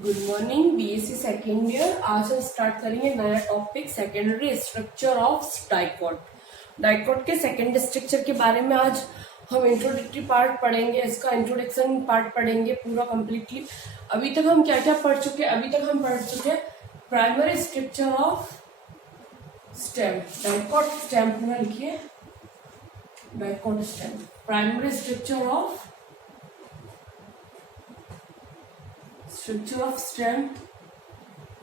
Good morning BSc second year. आज हम start करेंगे नया topic secondary structure of dicot. Dicot के सेकेंड स्ट्रक्चर के बारे में आज हम इंट्रोडक्टरी पार्ट पढ़ेंगे, इसका इंट्रोडक्शन पार्ट पढ़ेंगे पूरा कंप्लीटली। अभी तक हम क्या क्या पढ़ चुके हैं? अभी तक हम पढ़ चुके हैं primary structure of stem. Dicot stem पूरा लिखिए, dicot stem primary structure of stem.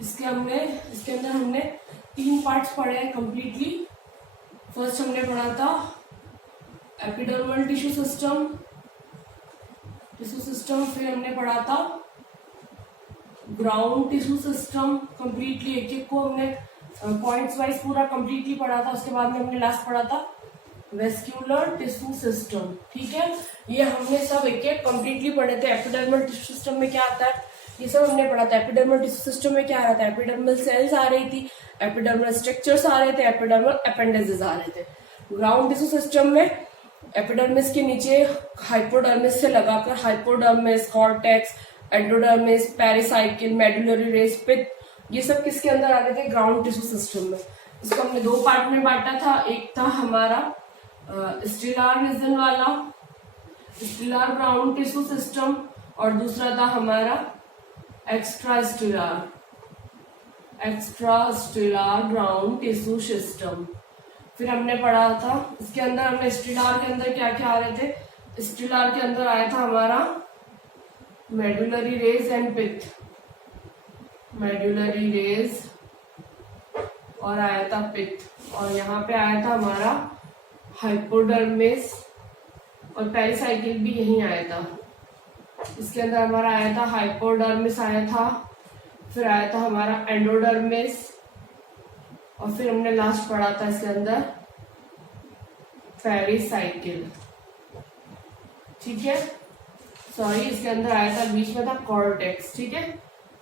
इसके अंदर हमने 3 पार्ट्स पढ़े हैं कंप्लीटली। फर्स्ट हमने पढ़ा था एपिडर्मल टिश्यू सिस्टम, फिर हमने पढ़ा था ग्राउंड टिश्यू सिस्टम कंप्लीटली। एक को हमने पॉइंट्स वाइज पूरा कंप्लीटली पढ़ा था। उसके बाद में हमने लास्ट पढ़ा था वेस्क्यूलर टिश्यू सिस्टम। ठीक है, ये हमने सब एक कंप्लीटली पढ़े थे। एपिडर्मल टिश्यू सिस्टम में क्या आता है ये सब हमने पढ़ा था। एपिडर्मल टिश्यू सिस्टम में क्या आ रहा था? एपिडर्मल सेल्स आ रही थी, एपिडर्मल स्ट्रक्चर्स आ रहे थे, एपिडर्मल अपेंडेजेस आ रहे थे। ग्राउंड टिश्यू सिस्टम में एपिडर्मिस के नीचे हाइपोडर्मिस से लगाकर hypodermis, cortex, endodermis, pericycle, medullary race, पित्त, ये सब किसके अंदर आ रहे थे? ग्राउंड टिश्यू सिस्टम में। इसको हमने 2 पार्ट में बांटा था। एक था हमारा स्टिलार रीजन वाला, स्टिलार ग्राउंड टिश्यू सिस्टम, और दूसरा था हमारा एक्स्ट्रा स्टिलार ग्राउंड टिश्यू सिस्टम। फिर हमने पढ़ा था इसके अंदर, हमने स्टिलार के अंदर क्या क्या आ रहे थे? स्टिलार के अंदर आया था हमारा मेडुलरी रेस एंड पित्त, मेडुलरी रेस और आया था पित्त, और यहाँ पे आया था हमारा हाइपोडर्मिस और पेरिसाइकिल भी यहीं आया था। इसके अंदर हमारा आया था हाइपोडर्मिस आया था, फिर आया था हमारा एंडोडर्मिस, और फिर हमने लास्ट पढ़ा था इसके अंदर पेरिसाइकिल। ठीक है, सॉरी, इसके अंदर आया था बीच में था कॉर्टेक्स। ठीक है,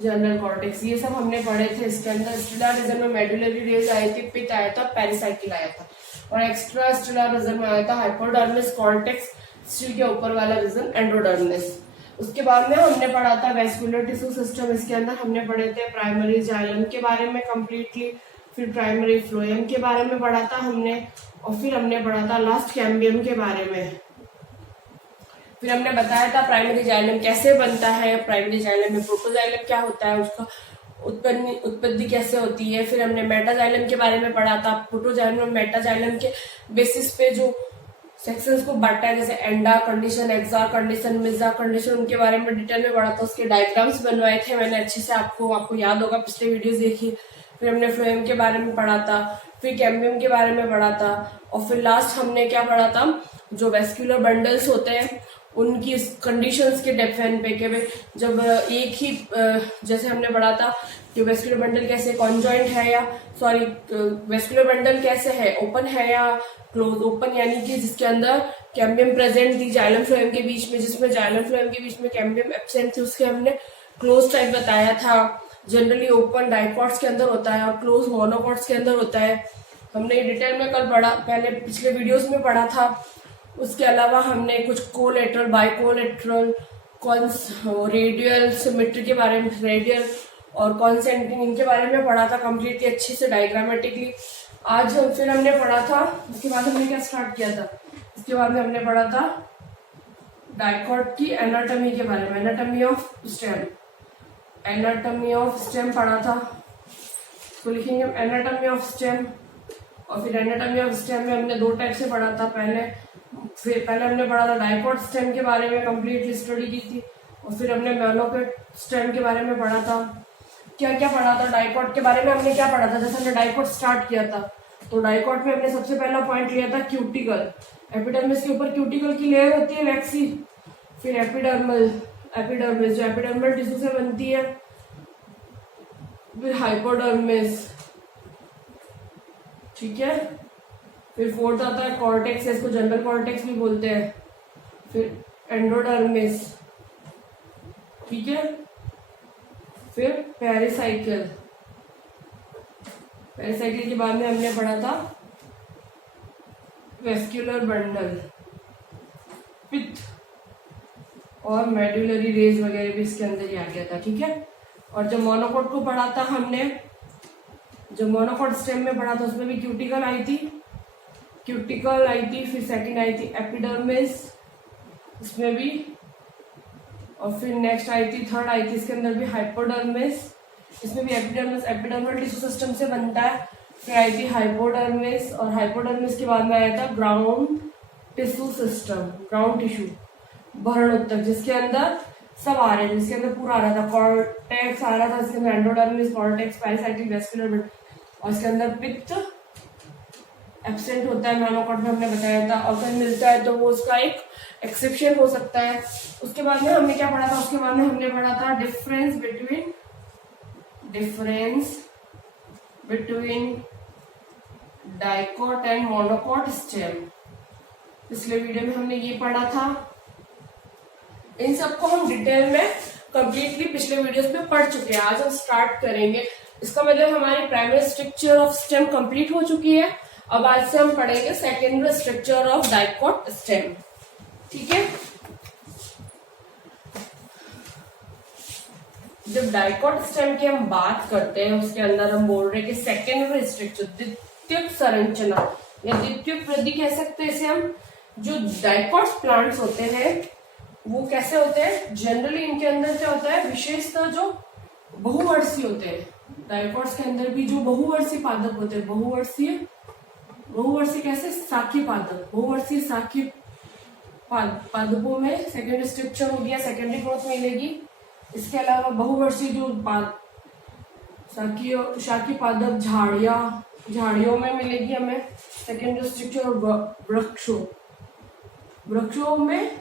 जनरल कॉर्टेक्स। ये सब हमने पढ़े थे। इसके अंदर स्टिलार रीजन में मेडुलरी रेस आई थी, पित्त आया था, पेरिसाइकिल आया था, और एक्स्ट्रा स्टिलार रीजन में आया था हाइपोडर्मिस, कॉर्टेक्स, स्टिल के ऊपर वाला रीजन एंडोडर्मिस। उसके बाद में हमने पढ़ा था वेस्कुलर टिश्यू सिस्टम। इसके अंदर हमने पढ़े थे प्राइमरी जाइलम के बारे में कंप्लीटली, फिर प्राइमरी फ्लोएम के बारे में पढ़ा था हमने, और फिर हमने पढ़ा था लास्ट कैम्बियम के बारे में। फिर हमने बताया था प्राइमरी जाइलम कैसे बनता है, प्राइमरी जाइलम में प्रोटोजाइलम क्या होता है, उसका उत्पत्ति कैसे होती है। फिर हमने मेटाजाइलम के बारे में पढ़ा था। प्रोटोजाइलम, मेटाजाइलम के बेसिस पे जो सेक्शंस को बांटा है, जैसे endarch condition, exarch condition, mesarch condition, उनके बारे में डिटेल में पढ़ा था। उसके डायग्राम्स बनवाए थे मैंने अच्छे से, आपको याद होगा, पिछले वीडियोस देखिए। फिर हमने फ्लोएम के बारे में पढ़ा था, फिर कैम्बियम के बारे में पढ़ा था, और फिर लास्ट हमने क्या पढ़ा था? जो वेस्क्यूलर बंडल्स होते हैं उनकी कंडीशंस के डेफिन पे के जब एक ही, जैसे हमने पढ़ा था कि वेस्क्यूलर बंडल कैसे कॉन्जॉइंट है, या सॉरी वेस्क्यूलर बंडल कैसे है, ओपन है या क्लोज। ओपन यानी कि जिसके अंदर कैम्बियम प्रेजेंट थी जाइलम फ्लोएम के बीच में, जिसमें जाइलम फ्लोएम के बीच में कैम्बियम एब्सेंट थी, उसके हमने क्लोज टाइप बताया था। जनरली ओपन डाइकॉट्स के अंदर होता है और क्लोज मोनोकॉट्स के अंदर होता है। हमने डिटेल में कल पढ़ा, पहले पिछले वीडियोस में पढ़ा था। उसके अलावा हमने कुछ कोलेटरल, बाइकोलेटरल, रेडियल सिमेट्री के बारे में, रेडियल और कॉन्सेंट्रिक, इनके बारे में पढ़ा था कंप्लीटली अच्छे से डायग्रामेटिकली। आज फिर हमने पढ़ा था, उसके बाद हमने क्या स्टार्ट किया था? इसके बाद में हमने पढ़ा था डाइकॉट की एनाटॉमी के बारे में, anatomy of stem. Anatomy of stem पढ़ा था, तो लिखेंगे एनाटॉमी ऑफ स्टेम। और फिर एनाटॉमी ऑफ स्टेम में हमने 2 टाइप से पढ़ा था। पहले हमने पढ़ा था डाइकॉट स्टेम के बारे में, कंप्लीटली स्टडी की थी, और फिर हमने मोनोकॉट स्टेम के बारे में पढ़ा था। क्या क्या पढ़ा था डाइकॉट के बारे में? हमने क्या पढ़ा था? जैसे हमने डाइकॉट स्टार्ट किया था, तो डाइकॉट में हमने सबसे पहला पॉइंट लिया था क्यूटिकल। एपिडर्मिस के ऊपर क्यूटिकल की लेयर होती है वैक्सी। फिर एपिडर्मिस जो एपिडर्मल टिश्यू से बनती है। फिर हाइपोडर्मिस, ठीक है। फिर 4th आता है कॉर्टेक्स, इसको जनरल कॉर्टेक्स भी बोलते हैं। फिर एंडोडर्मिस, ठीक है। फिर पेरिसाइकिल के बाद में हमने पढ़ा था वेस्क्यूलर बंडल, पित्त और मेडुलरी रेस वगैरह भी इसके अंदर ही आ गया था। ठीक है, और जब मोनोकोट को पढ़ा था हमने, जब मोनोकोट स्टेम में पढ़ा था उसमें भी क्यूटिकल आई थी, क्यूटिकल आई थी, फिर सेकंड आई थी एपिडर्मिस, इसमें भी, और फिर नेक्स्ट आई थी, थर्ड आई थी इसके अंदर भी हाइपोडर्मिस, इसमें भी एपिडर्मिस एपिडर्मल टिश्यू सिस्टम से बनता है। फिर आई थी हाइपोडर्मिस, और हाइपोडर्मिस के बाद में आया था ground tissue system, ground tissue भरणोत्तक, जिसके अंदर सब आ रहे हैं, जिसके अंदर पूरा आ रहा था, कॉर्टेक्स आ रहा था, इसके अंदर एंडोडर्मिस, कॉर्टेक्स, पेरिसाइक्लिक, वेस्कुलर, और इसके अंदर पित्त एब्सेंट होता है, मोनोकोट में हमने बताया था, और कहीं मिलता है तो वो उसका एक एक्सेप्शन हो सकता है। उसके बाद में हमने क्या पढ़ा था, उसके बाद में हमने पढ़ा था difference between dicot and monocot stem. पिछले वीडियो में हमने ये पढ़ा था। इन सबको हम डिटेल में कंप्लीटली पिछले वीडियोस में पढ़ चुके हैं। आज हम स्टार्ट करेंगे, इसका मतलब हमारी primary structure of stem complete हो चुकी है। अब आज से हम पढ़ेंगे secondary structure of dicot stem, ठीक है। जब डाइकोट स्टेम की हम बात करते हैं, उसके अंदर हम बोल रहे हैं कि सेकेंडरी स्ट्रक्चर, द्वितीयक संरचना या द्वितीयक वृद्धि कह सकते हैं इसे हम। जो डाइकोट प्लांट्स होते हैं वो कैसे होते हैं, जनरली इनके अंदर क्या होता है, विशेषतः जो बहुवर्षीय होते हैं, डाइकोट्स के अंदर भी जो बहुवर्षीय पादप होते हैं, बहुवर्षीय कैसे, शाखी पादप, बहुवर्षीय शाखी पादपों में सेकेंडरी स्ट्रक्चर हो गया, सेकेंडरी ग्रोथ मिलेगी। इसके अलावा बहुवर्षीय जो शाखी पादप झाड़ियों में मिलेगी हमें सेकेंडरी स्ट्रक्चर। और वृक्षों में,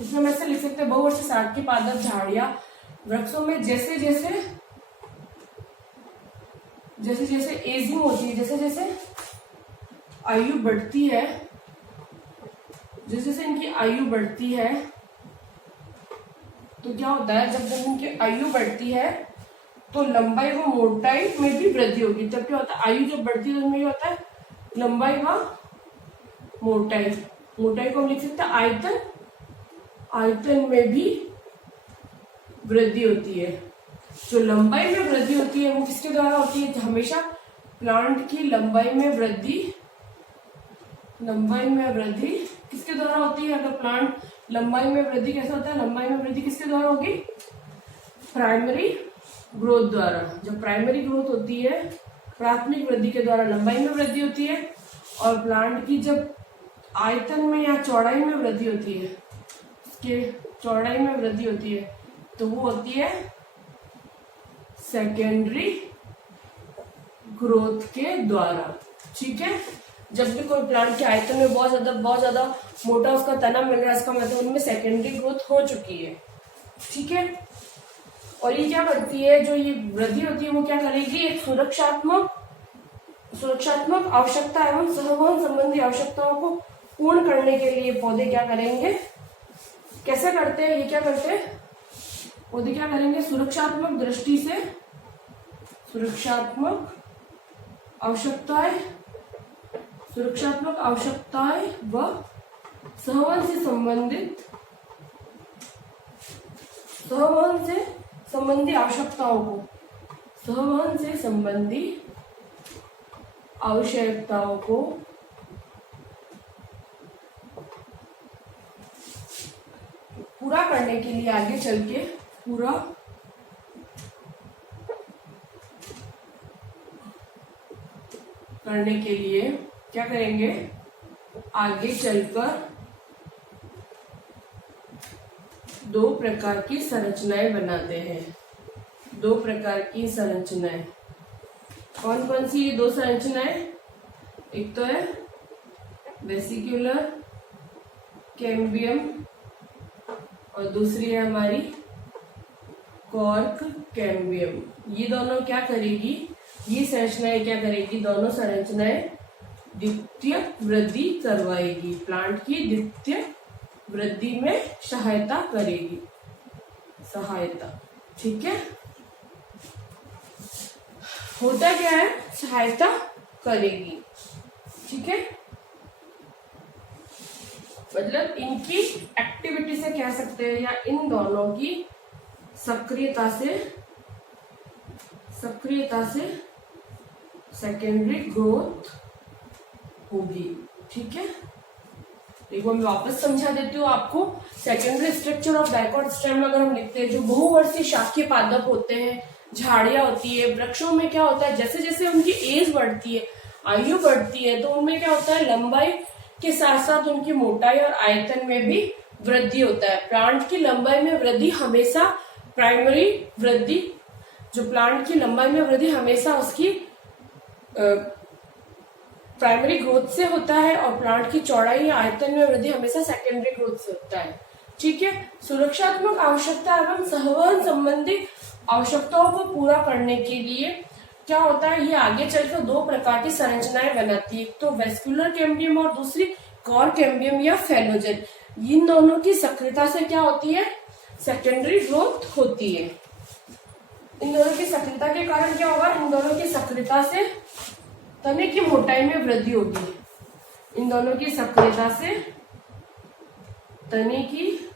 इसमें हम ऐसे लिख सकते हैं बहुवर्षीय शाखी पादप झाड़ियां। वृक्षों में जैसे जैसे एजिंग होती है, जैसे जैसे आयु बढ़ती है, जैसे जैसे इनकी आयु बढ़ती है, तो क्या होता है, जब इनकी आयु बढ़ती है तो लंबाई व मोटाई में भी वृद्धि होगी। जब क्या होता है, आयु जब बढ़ती है तो उसमें क्या होता है, लंबाई व मोटाई को हम लिख सकते हैं आयतन में भी वृद्धि होती है। जो लंबाई में वृद्धि होती है वो किसके द्वारा होती है, हमेशा प्लांट की लंबाई में वृद्धि किसके द्वारा होती है। अगर प्लांट लंबाई में वृद्धि कैसे होता है, लंबाई में वृद्धि किसके द्वारा होगी, प्राइमरी ग्रोथ द्वारा। जब प्राइमरी ग्रोथ होती है, प्राथमिक वृद्धि के द्वारा लंबाई में वृद्धि होती है, और प्लांट की जब आयतन में या चौड़ाई में वृद्धि होती है, उसके चौड़ाई में वृद्धि होती है, तो वो होती है सेकेंडरी ग्रोथ के द्वारा, ठीक है। जब भी कोई प्लांट के आयतन में बहुत ज्यादा मोटा उसका तना मिल रहा है, इसका मतलब उनमें सेकेंडरी ग्रोथ हो चुकी है, ठीक है। और ये क्या करती है, जो ये वृद्धि होती है वो क्या करेगी, एक सुरक्षात्मक आवश्यकता एवं संवहन संबंधी आवश्यकताओं को पूर्ण करने के लिए पौधे क्या करेंगे, कैसे करते हैं, ये क्या करते हैं, पौधे क्या करेंगे, सुरक्षात्मक दृष्टि से सुरक्षात्मक आवश्यकताएं व संवहन से संबंधी आवश्यकताओं को पूरा करने के लिए, आगे चल के पूरा करने के लिए क्या करेंगे, आगे चलकर दो प्रकार की संरचनाएं बनाते हैं। दो प्रकार की संरचनाएं कौन कौन सी, ये दो संरचनाएं, एक तो है वेसिक्युलर कैम्बियम और दूसरी है हमारी कॉर्क कैम्बियम। ये दोनों क्या करेगी, ये संरचनाएं क्या करेगी, दोनों संरचनाएं द्वितीय वृद्धि करवाएगी, प्लांट की द्वितीय वृद्धि में सहायता करेगी, ठीक है। होता क्या है, सहायता करेगी, ठीक है। मतलब इनकी एक्टिविटी से कह सकते हैं, या इन दोनों की सक्रियता से सक्रियता से सेकेंडरी ग्रोथ होगी। ठीक है, देखो मैं वापस समझा देती हूँ आपको। Secondary structure of dicot stem अगर हम लिखते हैं, जो बहुवर्षीय शाखीय पादप होते हैं, झाड़ियां होती है, वृक्षों में क्या होता है, जैसे जैसे उनकी एज बढ़ती है, आयु बढ़ती है, तो उनमें क्या होता है, लंबाई के साथ साथ उनकी मोटाई और आयतन में भी वृद्धि होता है। प्लांट की लंबाई में वृद्धि हमेशा प्राइमरी वृद्धि, जो प्लांट की लंबाई में वृद्धि हमेशा उसकी प्राइमरी ग्रोथ से होता है, और प्लांट की चौड़ाई या आयतन में वृद्धि हमेशा सेकेंडरी ग्रोथ से होता है। ठीक है, सुरक्षात्मक आवश्यकता एवं संवहन संबंधी आवश्यकताओं को पूरा करने के लिए क्या होता है, ये आगे चलकर दो प्रकार की संरचनाएं बनाती है, एक तो वेस्कुलर कैम्बियम और दूसरी कॉर कैम्बियम या फेलोजन। इन दोनों की सक्रियता से क्या होती है, सेकेंडरी ग्रोथ होती है। इन दोनों की सक्रियता के कारण क्या होगा, इन दोनों की सक्रियता से तने की मोटाई में वृद्धि होगी। इन दोनों की सक्रियता से तने की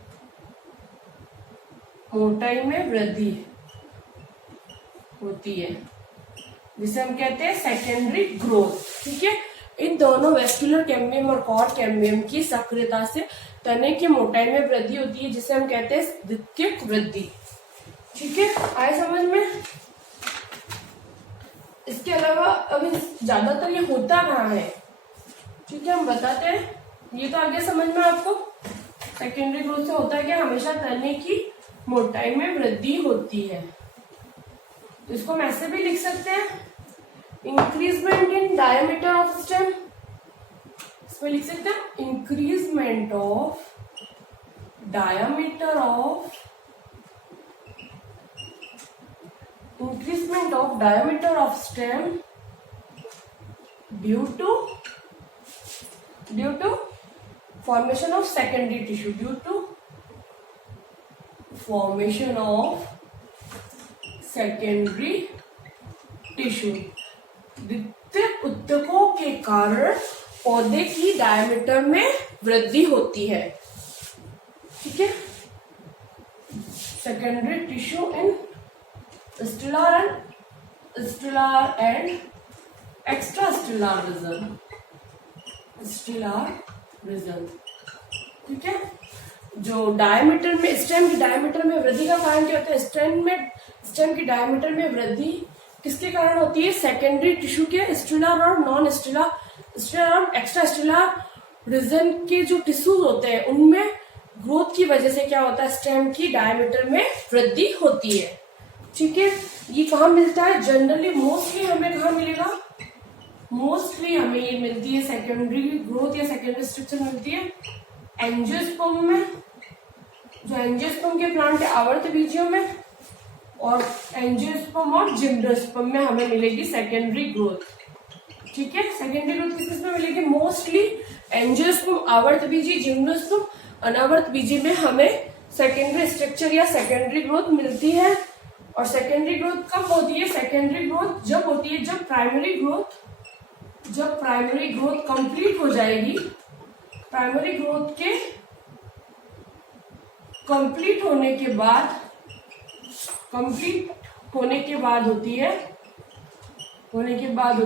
मोटाई में वृद्धि होती है, जिसे हम कहते हैं सेकेंडरी ग्रोथ। ठीक है, इन दोनों वेस्कुलर कैम्बियम और कॉर कैम्बियम की सक्रियता से तने की मोटाई में वृद्धि होती है, जिसे हम कहते हैं द्वितीयक वृद्धि। ठीक है, आए समझ में। इसके अलावा अभी ज्यादातर ये होता कहाँ है, ठीक है, हम बताते हैं। ये तो आगे समझ में आपको। सेकेंडरी ग्रोथ से होता है कि हमेशा तने की मोटाई में वृद्धि होती है। तो इसको हम ऐसे भी लिख सकते हैं, increment in diameter of stem. इसमें लिख सकते हैं increment of diameter of stem due to formation of secondary tissue, due to formation of secondary tissue। द्वितीयक ऊतकों के कारण पौधे की डायमीटर में वृद्धि होती है। ठीक है, secondary tissue in stelar and extra stelar region. ठीक है, जो डायमीटर में, स्टेम की डायमीटर में वृद्धि का कारण क्या होता है, स्टेम की डायमीटर में वृद्धि किसके कारण होती है, सेकेंडरी टिश्यू के स्टेलर और नॉन स्टेलर और एक्स्ट्रा स्टेलर रीजन के जो टिश्यूज होते हैं, उनमें ग्रोथ की वजह से क्या होता है, स्टेम की डायमीटर में वृद्धि होती है। ठीक है, ये कहाँ मिलता है, जनरली मोस्टली हमें कहाँ मिलेगा, मोस्टली हमें ये मिलती है सेकेंडरी ग्रोथ या सेकेंडरी स्ट्रक्चर मिलती है एंजियोस्पर्म में, जो एंजियोस्पर्म के प्लांट के आवर्त बीजियों में, और एंजियोस्पर्म और जिम्नोस्पर्म में हमें मिलेगी सेकेंडरी ग्रोथ। ठीक है, सेकेंडरी ग्रोथ किस में मिलेगी, मोस्टली एंजियोस्पर्म आवर्त बीजी, जिम्नोस्पर्म अनावर्त बीजी में हमें सेकेंडरी स्ट्रक्चर या सेकेंडरी ग्रोथ मिलती है। और सेकेंडरी ग्रोथ कब होती है, सेकेंडरी ग्रोथ जब होती है जब प्राइमरी ग्रोथ कंप्लीट हो जाएगी। प्राइमरी ग्रोथ के कंप्लीट होने के बाद होती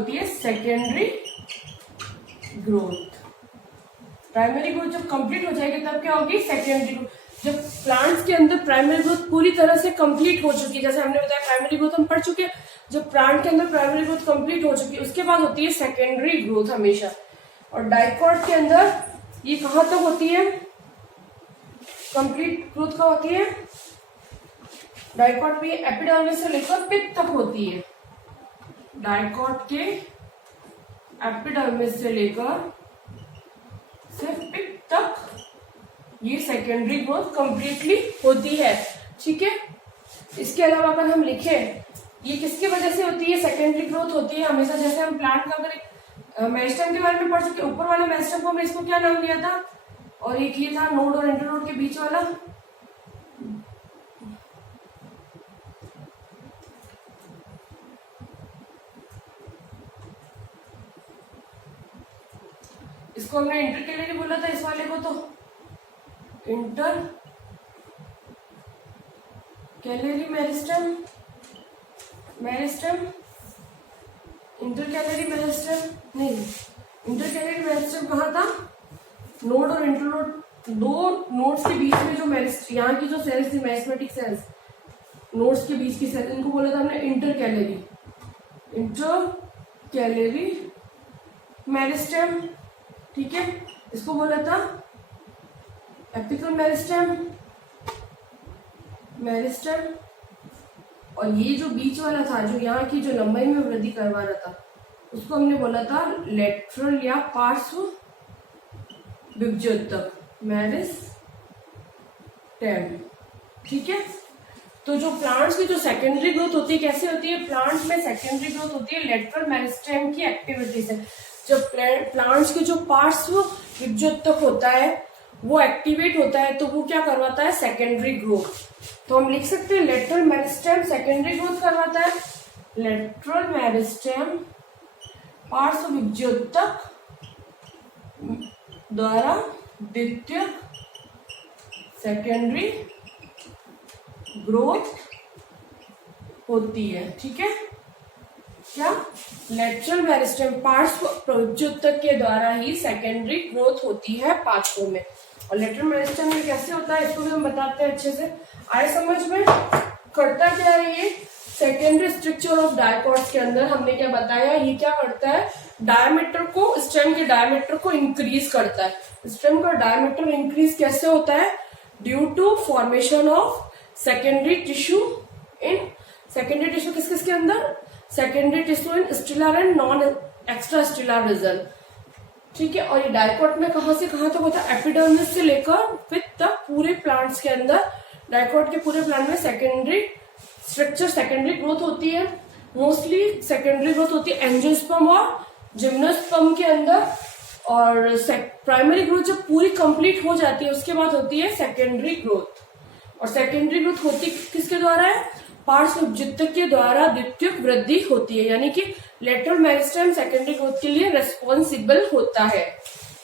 है सेकेंडरी ग्रोथ। प्राइमरी ग्रोथ जब कंप्लीट हो जाएगी तब क्या होगी, सेकेंडरी ग्रोथ। जब प्लांट्स के अंदर प्राइमरी ग्रोथ पूरी तरह से कंप्लीट हो चुकी है, जैसे हमने बताया प्राइमरी ग्रोथ हम पढ़ चुके हैं, जब प्लांट के अंदर प्राइमरी ग्रोथ कंप्लीट हो चुकी है उसके बाद होती है सेकेंडरी ग्रोथ हमेशा। और डाइकॉट के अंदर ये कहाँ तक होती है, कंप्लीट ग्रोथ कहाँ होती है, डाइकॉट में एपिडर्मिस से लेकर पिप तक होती है। डाइकॉट के एपिडर्मिस से लेकर सिर्फ पिप तक ये सेकेंडरी ग्रोथ कंप्लीटली होती है। ठीक है, इसके अलावा अगर हम लिखें, ये किसकी वजह से होती है, सेकेंडरी ग्रोथ होती है हमेशा। जैसे हम प्लांट का अगर मेरिस्टेम के बारे में पढ़ चुके, ऊपर वाला मेरिस्टेम को हमने इसको क्या नाम दिया था, और एक ये था नोड और इंटरनोड के बीच वाला, इसको हमने इंटरकेलरी बोला था, इस वाले को तो inter calorie meristem. Meristem, intercalary meristem नहीं, इंटरकैलरी मेरिस्टेम कहाँ था? नोड और इंटरनोड, दो नोड्स के बीच में जो मेरिस्टेम, यहाँ की जो सेल्स थी मेरिस्टेमेटिक सेल्स, नोड्स के बीच की सेल, इनको बोला था हमने इंटरकैलरी, इंटरकैलरी मेरिस्टेम। ठीक है, इसको बोला था एपिकल मेरिस्टेम, मेरिस्टेम। और ये जो बीच वाला था, जो यहाँ की जो लंबाई में वृद्धि करवा रहा था, उसको हमने बोला था लेटरल या पार्श्व विभज्योतक, मेरिस्टेम। ठीक है, तो जो प्लांट्स की जो सेकेंडरी ग्रोथ होती है, कैसे होती है? प्लांट में सेकेंडरी ग्रोथ होती है लेटरल मेरिस्टेम की एक्टिविटी से। जब प्लांट्स के जो पार्श्व विभज्योतक होता है वो एक्टिवेट होता है, तो वो क्या करवाता है? Secondary growth. तो हम लिख सकते हैं लेटरल मेरिस्टेम सेकेंडरी ग्रोथ करवाता है, लेटरल मेरिस्टेम पार्श्व विभज्योतक द्वारा द्वितीयक सेकेंडरी ग्रोथ होती है। ठीक है, क्या? लेटरल मेरिस्टेम पार्श्व विभज्योतक के द्वारा ही सेकेंडरी ग्रोथ होती है पार्श्वों में। और लेटरल मेरिस्टेम में कैसे होता है, इसको भी हम बताते हैं अच्छे से, आए समझ में? करता क्या है ये? सेकेंडरी स्ट्रक्चर ऑफ डायकॉट्स के अंदर हमने क्या बताया, ये क्या करता है? डायमीटर को, स्टेम के डायमीटर को इंक्रीज करता है। स्टेम का डायमीटर इंक्रीज कैसे होता है? Due to formation of secondary tissue in, secondary tissue किस किस के अंदर? Secondary tissue in stelar and non extra stelar region. ठीक है, और ये डायकॉट में कहां से कहां तक होता है? एपिडर्मिस से लेकर विथ तक पूरे प्लांट्स के अंदर, डायकॉट के पूरे प्लांट में सेकेंडरी स्ट्रक्चर, सेकेंडरी ग्रोथ होती है। मोस्टली सेकेंडरी ग्रोथ होती है एंजियोस्पर्म और जिम्नोस्पर्म के अंदर। और प्राइमरी ग्रोथ जब पूरी कंप्लीट हो जाती है उसके बाद होती है सेकेंडरी ग्रोथ। और सेकेंडरी ग्रोथ होती किसके द्वारा है? पार्श्व विभज्योतक के द्वारा द्वितीयक वृद्धि होती है, यानी कि लेटरल मेरिस्टेम सेकेंडरी ग्रोथ के लिए रेस्पॉन्सिबल होता है।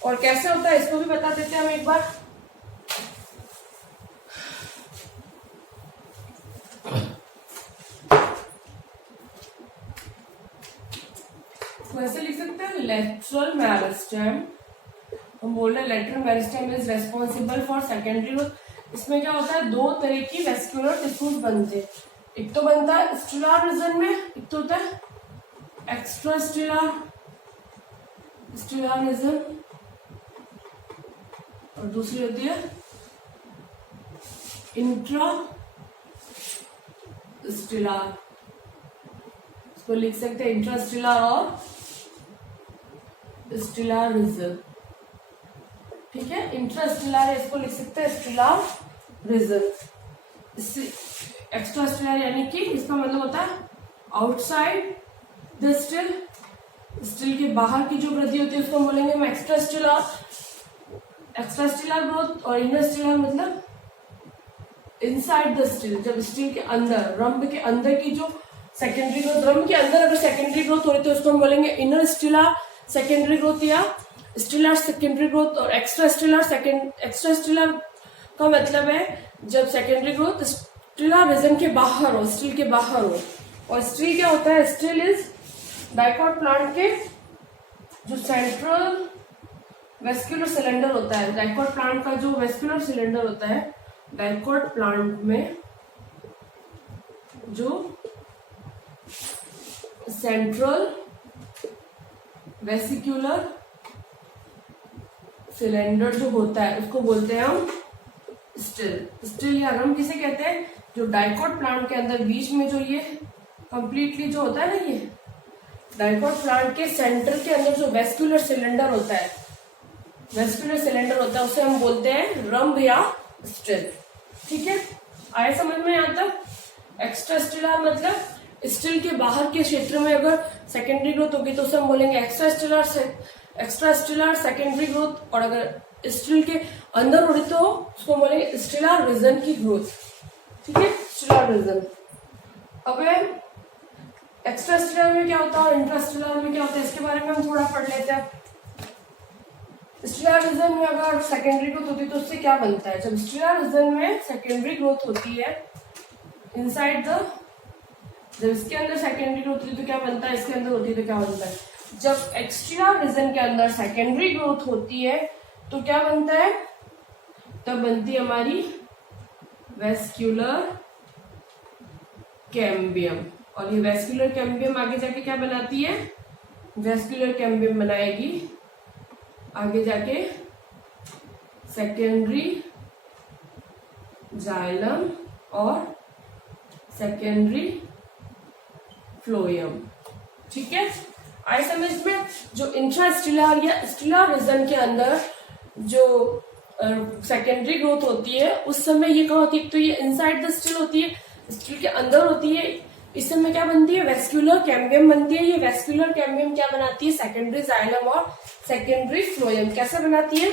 और कैसे होता है इसको भी बता देते हैं हम एक बार। वैसे लिख सकते हैं लेटरल मेरिस्टेम, हम बोल रहे हैं lateral meristem is responsible for secondary growth. इसमें क्या होता है? दो तरह की वेस्कुलर टिश्यूज बनते हैं। एक तो बनता है स्टिलर रीजन में, एक तो होता है एक्स्ट्रा स्टिलर, स्टिलर रीजन, और दूसरी होती है इंट्रा स्टिलर। इसको लिख सकते हैं इंट्रा स्टिलर और स्टिलर रीजन। ठीक है, इंट्रा स्टिलर है, इसको लिख सकते हैं स्टिलर रीजन। एक्स्ट्रा स्टिलर यानी कि इसका मतलब होता है आउटसाइड द स्टिल, स्टिल के बाहर की जो वृद्धि होती है उसको बोलेंगे हम एक्स्ट्रा स्टिलर, एक्स्ट्रा स्टिलर ग्रोथ। और इनर स्टिलर मतलब इनसाइड द स्टिल, जब स्टिल के अंदर, रंभ के अंदर की जो सेकेंडरी ग्रोथ, रंभ के अंदर अगर सेकेंडरी ग्रोथ हो रही तो उसको हम बोलेंगे इनर स्टिलर सेकेंडरी ग्रोथ या स्टिलर सेकेंडरी ग्रोथ। और एक्स्ट्रा स्टिलर एक्स्ट्रा स्टिलर का मतलब है जब सेकेंडरी ग्रोथ स्टिलर रीजन के बाहर हो, स्टिल के बाहर हो। और स्टिल क्या होता है? स्टिल इज डायकॉट प्लांट के जो सेंट्रल वेस्कुलर सिलेंडर होता है, डायकॉट प्लांट का जो वेस्कुलर सिलेंडर होता है, डायकॉट प्लांट में जो सेंट्रल वेसिकुलर सिलेंडर जो होता है उसको बोलते हैं हम स्टिल। स्टिल या रम किसे कहते हैं? जो डायकॉट प्लांट के अंदर बीच में जो ये कंप्लीटली जो होता है ना, ये डायकॉट प्लांट के सेंटर के अंदर जो वेस्कुलर सिलेंडर होता है, वेस्कुलर सिलेंडर होता है, उसे हम बोलते हैं रंभ या स्टिल। ठीक है, आए समझ में यहाँ तक? एक्स्ट्रा स्टिलर मतलब स्टिल के बाहर के क्षेत्र में अगर सेकेंडरी ग्रोथ होगी तो उसे हम बोलेंगे एक्स्ट्रा स्टिलर सेकेंडरी ग्रोथ। और अगर स्टिल के अंदर हो रही तो उसको बोलेंगे स्टिलर रीजन की ग्रोथ। ठीक है, स्टिलर रीजन। अब एक्स्ट्रा स्टिलर में क्या होता है और इंट्रा स्टिलर में क्या होता है, इसके बारे में हम थोड़ा पढ़ लेते हैं। स्टिलर रीजन में अगर सेकेंडरी ग्रोथ होती है तो उससे क्या बनता है? जब स्टिलर रीजन में सेकेंडरी ग्रोथ होती है इनसाइड द जब इसके अंदर सेकेंडरी ग्रोथ होती है तो क्या बनता है, इसके अंदर होती है तो क्या बनता है। जब एक्स्ट्रा रीजन के अंदर सेकेंडरी ग्रोथ होती है तो क्या बनता है, तब बनती है हमारी वेस्क्यूलर कैम्बियम। और ये वेस्क्यूलर कैम्बियम आगे जाके क्या बनाती है, वेस्क्यूलर कैम्बियम बनाएगी आगे जाके सेकेंडरी जाइलम और सेकेंडरी फ्लोएम। ठीक है, आए समझ में। जो इंट्रास्टिलर या स्टिलर रीजन के अंदर जो सेकेंडरी ग्रोथ होती है उस समय ये कहाँ होती है, तो ये इनसाइड द स्टिल होती है, स्टिल के अंदर होती है। इस समय क्या बनती है, वेस्क्यूलर कैम्बियम बनती है। ये वेस्क्यूलर कैम्बियम क्या बनाती है, सेकेंडरी जाइलम और सेकेंडरी फ्लोएम। कैसे बनाती है,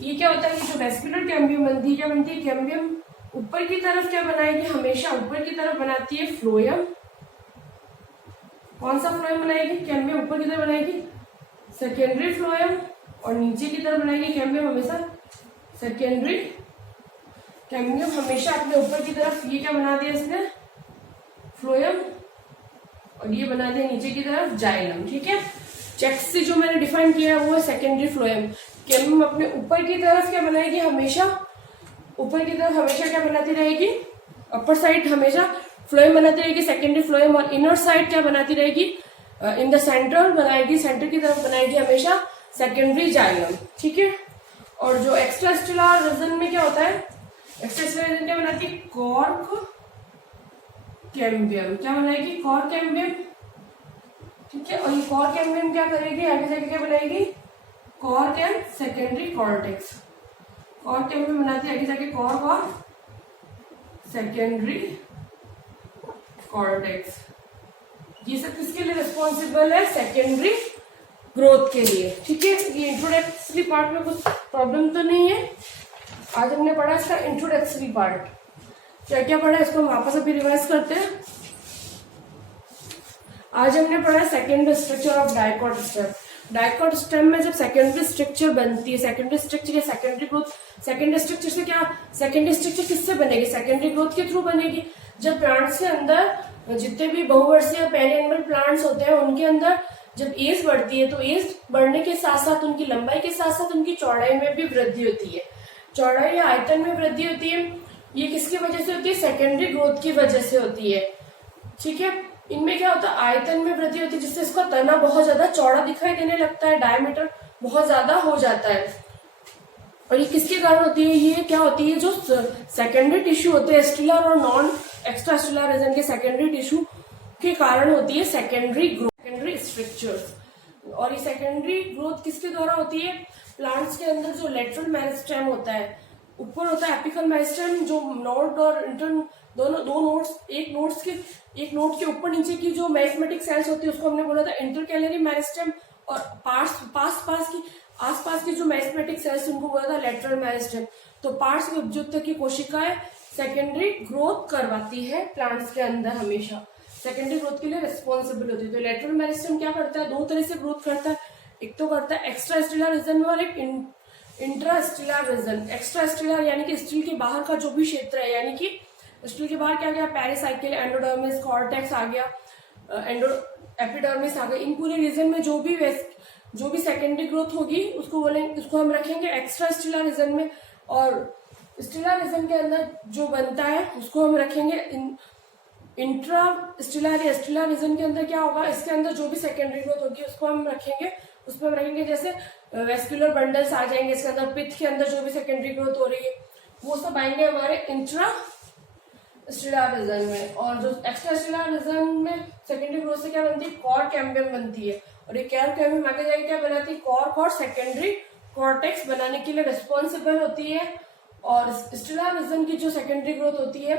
ये क्या होता है कि जो वेस्क्यूलर कैम्बियम बनती है, क्या बनती है, कैम्बियम ऊपर की तरफ क्या बनाएगी, हमेशा ऊपर की तरफ बनाती है फ्लोएम। कौन सा फ्लोएम बनाएगी, कैम्बियम ऊपर की तरफ बनाएगी सेकेंडरी फ्लोएम, और नीचे की तरफ बनाएगी कैम्बियम हमेशा सेकेंडरी। कैम्बियम हमेशा अपने ऊपर की तरफ, ये क्या बना दिया इसने, फ्लोएम, और ये बना दिया नीचे की तरफ जाइलम। ठीक है, चेक्स से जो मैंने डिफाइन किया है वो है सेकेंडरी फ्लोएम। कैम्बियम अपने ऊपर की तरफ क्या बनाएगी, हमेशा ऊपर की तरफ हमेशा क्या बनाती रहेगी, अपर साइड हमेशा फ्लोएम बनाती रहेगी सेकेंडरी फ्लोएम, और इनर साइड क्या बनाती रहेगी, इन द सेंटर बनाएगी, सेंटर की तरफ बनाएगी हमेशा सेकेंडरी जाइलम। ठीक है, और जो एक्स्ट्रा स्टिलर रीजन में क्या होता है, एक्स्ट्रा स्टिलर रीजन क्या बनाती है, कॉर्क कैम्बियम। क्या बनाएगी, कॉर्क कैम्बियम। ठीक है, और ये कॉर्क कैम्बियम क्या करेगी, आगे जाके क्या बनाएगी, cork and secondary cortex. Cork cambium बनाती है आगे जाके कॉर्क और सेकेंडरी कॉर्टेक्स। ये सब किसके लिए रिस्पॉन्सिबल है, सेकेंडरी ग्रोथ के लिए। ठीक है, ये इंट्रोडक्टरी पार्ट में कुछ प्रॉब्लम तो नहीं है। आज हमने पढ़ा इसका इंट्रोडक्टरी पार्ट, क्या क्या पढ़ा इसको हम वापस अभी रिवाइज करते हैं। आज हमने पढ़ा secondary structure of dicot stem. Dicot stem में जब सेकेंडरी स्ट्रक्चर बनती है, सेकेंडरी स्ट्रक्चर या सेकेंडरी ग्रोथ, सेकेंडरी स्ट्रक्चर से क्या, सेकेंडरी स्ट्रक्चर किससे बनेगी, सेकेंडरी ग्रोथ के थ्रू बनेगी। जब प्लांट्स के अंदर जितने भी बहुवर्षीय पेरिएन्युअल प्लांट्स होते हैं उनके अंदर जब एज बढ़ती है तो एज बढ़ने के साथ साथ उनकी लंबाई के साथ साथ उनकी चौड़ाई में भी वृद्धि होती है। चौड़ाई या आयतन में वृद्धि होती है, ये किसकी वजह से होती है, सेकेंडरी ग्रोथ की वजह से होती है। ठीक है, इनमें क्या होता है, आयतन में वृद्धि होती है जिससे इसका तना बहुत ज्यादा चौड़ा दिखाई देने लगता है, डायमीटर बहुत ज्यादा हो जाता है। और ये किसके कारण होती है, ये क्या होती है, जो सेकेंडरी टिश्यू होते हैं स्टिलर और नॉन एक्स्ट्रा स्टिलर रीजन के सेकेंडरी टिश्यू के कारण होती है सेकेंडरी ग्रोथ, सेकेंडरी स्ट्रक्चर्स। और ये सेकेंडरी ग्रोथ किसके द्वारा होती है, प्लांट्स के अंदर जो लेटरल मेरिस्टेम होता है, ऊपर होता है एपिकल मेरिस्टेम, जो नोड और इंटर्न दोनों दो नोड्स, एक नोड के ऊपर नीचे की जो मैग्मेटिक सेल्स होती है उसको हमने बोला था इंटरकैलरी मेरिस्टेम, और आसपास की जो मैग्मेटिक सेल्स उनको बोला था लेटरल मेरिस्टेम। तो पार्ट्स में उपयुक्त की कोशिकाएं सेकेंडरी ग्रोथ करवाती है प्लांट्स के अंदर, हमेशा सेकेंडरी ग्रोथ के लिए रिस्पॉन्सिबल होती है। तो लेटरल मेरिस्टेम क्या करता है, दो तरह से ग्रोथ करता है, एक तो करता है एक्स्ट्रा स्टिलर रीजन में और एक intra stelar region. Extra stelar यानी कि स्टिल के बाहर का जो भी क्षेत्र है, यानी कि स्टिल के बाहर क्या गया, पेरिसाइकिल, एंडोडर्मिस, कॉर्टेक्स आ गया, एपिडर्मिस आ गया। इन पूरे रीजन में जो भी सेकेंडरी ग्रोथ होगी उसको हम रखेंगे एक्स्ट्रा स्टिलर रीजन में, और स्टिलर रीजन के अंदर जो बनता है उसको हम रखेंगे इंट्रा स्टिलर या स्टिलर रीजन के अंदर क्या होगा, इसके अंदर जो भी सेकेंडरी ग्रोथ होगी उसको हम रखेंगे जैसे वेस्कुलर बंडल्स आ जाएंगे इसके अंदर, पिथ के अंदर जो भी सेकेंडरी ग्रोथ हो रही है वो सब आएंगे हमारे इंट्रा स्टिलर रीजन में। और जो एक्स्ट्रा स्टिलर रीजन में सेकेंडरी ग्रोथ से क्या बनती है, कॉर्क कैम्बियम बनती है, और ये कॉर्क कैम्बियम आगे जाके क्या बनाती है, कॉर्क और सेकेंडरी कॉर्टेक्स बनाने के लिए रिस्पॉन्सिबल होती है। और स्टिलर रीजन की जो सेकेंडरी ग्रोथ होती है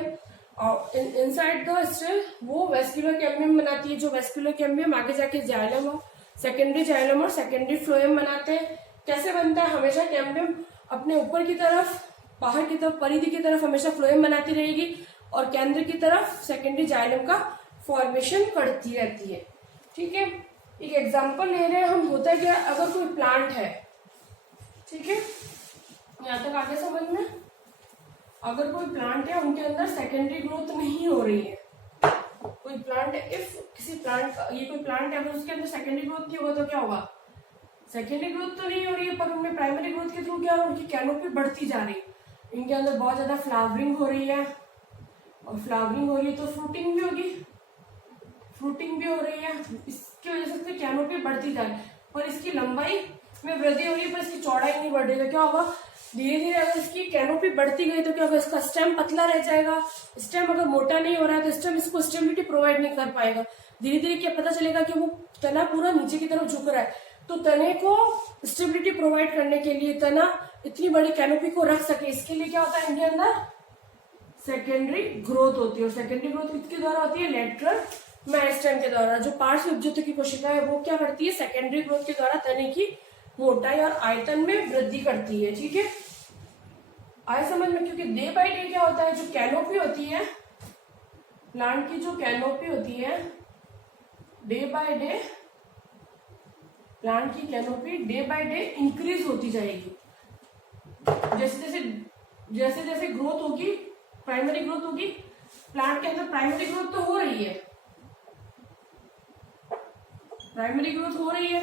और इनसाइड द स्टिल वो वेस्कुलर कैम्बियम बनाती है, जो वेस्कुलर कैम्बियम आगे जाके जाइलम और सेकेंडरी फ्लोएम बनाते हैं। कैसे बनता है, हमेशा कैम्बियम अपने ऊपर की तरफ, बाहर की तरफ, परिधि की तरफ हमेशा फ्लोएम बनाती रहेगी और केंद्र की तरफ सेकेंडरी जाइलम का फॉर्मेशन करती रहती है। ठीक है, एक एग्जांपल ले रहे हैं हम। होता है क्या, अगर कोई प्लांट है, ठीक है, यहाँ तक आगे समझ में, अगर कोई प्लांट है उनके अंदर सेकेंडरी ग्रोथ नहीं हो रही है, कोई कोई प्लांट, इफ किसी प्लांट का, ये कोई प्लांट है, अगर उसके अंदर सेकेंडरी ग्रोथ नहीं होगा तो क्या होगा, सेकेंडरी ग्रोथ तो नहीं हो रही है पर उनमें प्राइमरी ग्रोथ के थ्रू क्या, उनकी कैनोपी बढ़ती जा रही है, इनके अंदर बहुत ज्यादा फ्लावरिंग हो रही है, और फ्लावरिंग हो रही है तो फ्रूटिंग भी होगी, फ्रूटिंग भी हो रही है, इसकी वजह से कैनोपी बढ़ती जा रही है, पर इसकी लंबाई में वृद्धि हो रही है पर इसकी चौड़ाई नहीं बढ़ रही, तो क्या होगा, धीरे धीरे अगर इसकी कैनोपी बढ़ती गई तो क्या होगा, इसका स्टेम पतला रह जाएगा, स्टेम अगर मोटा नहीं हो रहा है तो स्टेम इसको स्टेबिलिटी प्रोवाइड नहीं कर पाएगा, धीरे धीरे क्या पता चलेगा कि वो तना पूरा नीचे की तरफ झुक रहा है, तो तने को स्टेबिलिटी प्रोवाइड करने के लिए, तना इतनी बड़ी कैनोपी को रख सके, इसके लिए क्या होता है, इनके अंदर सेकेंडरी ग्रोथ होती है, और सेकेंडरी ग्रोथ किसके द्वारा होती है, लेटरल मेरिस्टेम के द्वारा। जो पार्श्व उपजाति की कोशिका है वो क्या करती है, सेकेंडरी ग्रोथ के द्वारा तने की मोटाई और आयतन में वृद्धि करती है, ठीक है, आए समझ में। क्योंकि डे बाय डे क्या होता है, जो कैनोपी होती है प्लांट की, जो कैनोपी होती है डे बाय डे, प्लांट की canopy day by day increase होती जाएगी, जैसे जैसे जैसे जैसे ग्रोथ होगी, प्राइमरी ग्रोथ होगी, प्लांट के अंदर प्राइमरी ग्रोथ तो हो रही है, प्राइमरी ग्रोथ हो रही है,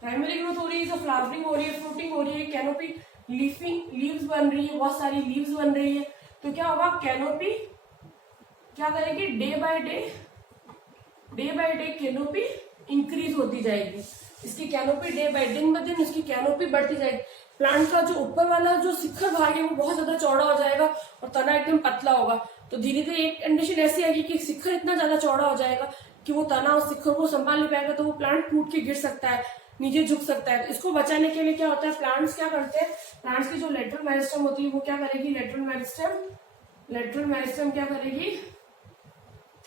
प्राइमरी ग्रोथ हो रही है, तो फ्लावरिंग हो रही है, फ्रूटिंग हो रही है, कैनोपी लीव्स बन रही है, बहुत सारी लीव्स बन रही है, तो क्या होगा, कैनोपी क्या करेगी, day by day canopy increase होती जाएगी, इसकी कैनोपी डे बाय दिन ब दिन इसकी कैनोपी बढ़ती जाएगी, प्लांट का जो ऊपर वाला जो शिखर भाग है वो बहुत ज्यादा चौड़ा हो जाएगा और तना एकदम पतला होगा, तो धीरे धीरे एक कंडीशन ऐसी आएगी कि शिखर इतना ज्यादा चौड़ा हो जाएगा कि वो तना उस शिखर को संभाल नहीं पाएगा, तो वो प्लांट टूट के गिर सकता है, नीचे झुक सकता है, तो इसको बचाने के लिए क्या होता है, प्लांट्स क्या करते हैं, प्लांट्स की जो लेटरल मेरिस्टेम होती है वो क्या करेगी, लेटरल मेरिस्टेम क्या करेगी,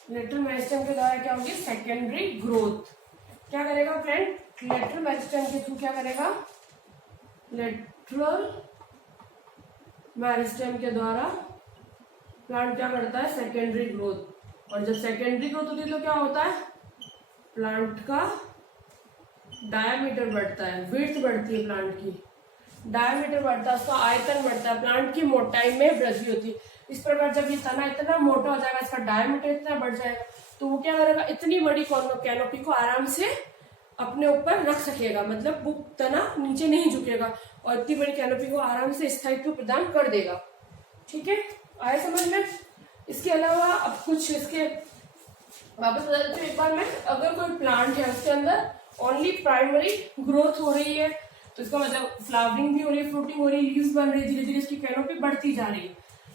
लेटरल मेरिस्टेम के द्वारा क्या होगी, सेकेंडरी ग्रोथ क्या करेगा फ्रेंड, लेटरल मेरिस्टेम के थ्रू क्या करेगा, लेटरल मेरिस्टेम के द्वारा प्लांट क्या करता है, सेकेंडरी ग्रोथ, और जब सेकेंडरी ग्रोथ होती है तो क्या होता है, प्लांट का डायमीटर बढ़ता है, विड्थ बढ़ती है प्लांट की, डायमीटर बढ़ता है, उसका आयतन बढ़ता है, प्लांट की मोटाई में वृद्धि होती है। इस प्रकार जब ये तना इतना मोटा हो जाएगा, इसका डायमीटर इतना बढ़ जाएगा, तो वो क्या करेगा, इतनी बड़ी कैनोपी को आराम से अपने ऊपर रख सकेगा, मतलब वो तना नीचे नहीं झुकेगा और इतनी बड़ी कैनोपी को आराम से स्थायित्व प्रदान कर देगा, ठीक है, आया समझ में। इसके अलावा अब कुछ इसके वापस बता देती हूँ एक बार मैं, अगर कोई प्लांट है उसके अंदर ओनली प्राइमरी ग्रोथ हो रही है तो इसका मतलब फ्लावरिंग भी हो रही है, फ्रूटिंग हो रही है, लीव्स बन रही है, धीरे धीरे इसकी कैनोपी बढ़ती जा रही है,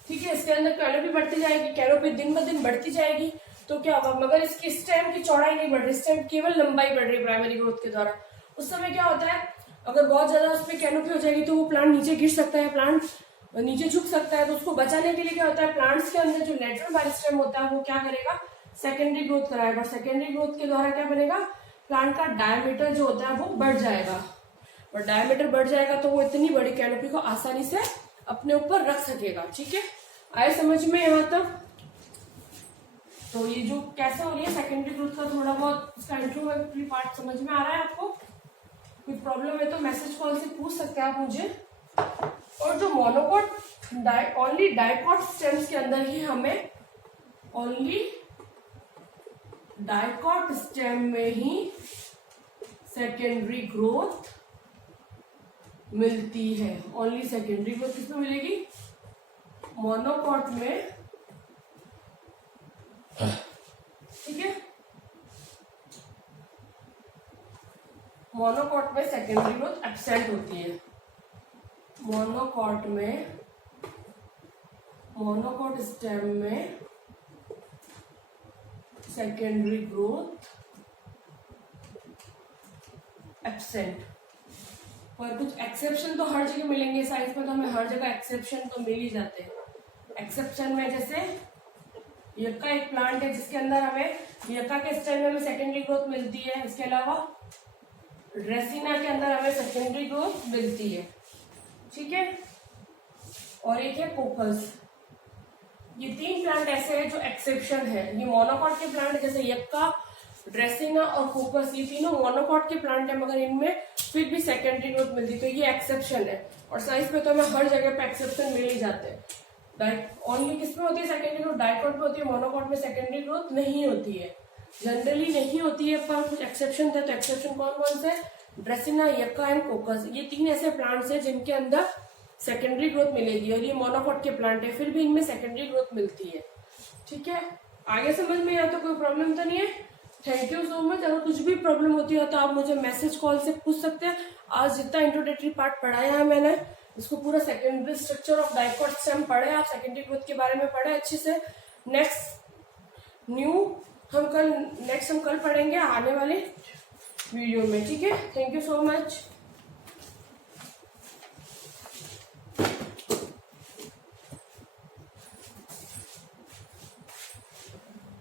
ठीक है, इसके अंदर कैनोपी बढ़ती जाएगी, कैनोपी दिन ब दिन बढ़ती जाएगी, तो क्या होगा, मगर इसकी स्टेम की चौड़ाई नहीं बढ़ रही, स्टेम केवल लंबाई बढ़ रही है प्राइमरी ग्रोथ के द्वारा, उस समय क्या होता है, अगर बहुत ज्यादा उसमें कैनोपी हो जाएगी तो वो प्लांट नीचे गिर सकता है, प्लांट नीचे झुक सकता है, तो उसको बचाने के लिए क्या होता है, प्लांट्स के अंदर जो लेटरल मेरिस्टेम होता है वो क्या करेगा, सेकेंडरी ग्रोथ कराएगा, सेकेंडरी ग्रोथ के द्वारा क्या बनेगा, प्लांट का डायमीटर जो होता है वो बढ़ जाएगा, और डायमीटर बढ़ जाएगा तो वो इतनी बड़ी कैनोपी को आसानी से अपने ऊपर रख सकेगा, ठीक है, आए समझ में यहाँ तक। तो ये जो कैसे हो रही है सेकेंडरी ग्रोथ का थोड़ा बहुत इसका इंट्रोडक्टरी पार्ट समझ में आ रहा है आपको, कोई प्रॉब्लम है तो मैसेज कॉल से पूछ सकते हैं आप मुझे। और जो मोनोकॉट ओनली डाइकॉट स्टेम्स के अंदर ही हमें ओनली डाइकॉट स्टेम में ही सेकेंडरी ग्रोथ मिलती है, ओनली सेकेंडरी ग्रोथ किसमें मिलेगी, मोनोकॉट में, ठीक है, मोनोकॉट में सेकेंडरी ग्रोथ एब्सेंट होती है, मोनोकॉट स्टेम में सेकेंडरी ग्रोथ एब्सेंट, पर कुछ एक्सेप्शन तो हर जगह मिलेंगे, साइंस में तो हमें हर जगह एक्सेप्शन तो मिल ही जाते हैं। एक्सेप्शन में जैसे यक्का एक प्लांट है जिसके अंदर हमें यक्का के स्टेम में हमें सेकेंडरी ग्रोथ मिलती है, इसके अलावा ड्रेसिना के अंदर हमें सेकेंडरी ग्रोथ मिलती है, ठीक है, और एक है कोकस, ये तीन प्लांट ऐसे हैं जो एक्सेप्शन है, ये मोनोकॉट के प्लांट जैसे यक्का, ड्रेसिना और कोकस, ये तीनों मोनोकॉट के प्लांट है मगर इनमें फिर भी सेकेंडरी ग्रोथ मिलती है, तो ये एक्सेप्शन है, और साइंस में तो हमें हर जगह पे एक्सेप्शन मिल ही जाते हैं। ओनली किस में होती है सेकेंडरी ग्रोथ? डाइकॉट में होती है, मोनोकॉट में सेकेंडरी ग्रोथ नहीं होती है, जनरली नहीं होती है, पर कुछ एक्सेप्शन थे। तो एक्सेप्शन कौन कौन से? ड्रेसिना, यक्का एंड कोकस, ये 3 ऐसे प्लांट्स हैं जिनके अंदर सेकेंडरी ग्रोथ मिलेगी, और ये मोनोकॉट के प्लांट है, फिर भी इनमें सेकेंडरी ग्रोथ मिलती है। ठीक है, आगे समझ में या तो कोई प्रॉब्लम तो नहीं है? Thank you so much. अगर कुछ भी प्रॉब्लम होती है तो आप मुझे मैसेज कॉल से पूछ सकते हैं। आज जितना इंट्रोडक्टरी पार्ट पढ़ाया है मैंने, इसको पूरा secondary structure of dicot stem पढ़े, आप सेकेंडरी ग्रोथ के बारे में पढ़े अच्छे से। नेक्स्ट हम कल पढ़ेंगे आने वाले वीडियो में। ठीक है, थैंक यू सो मच।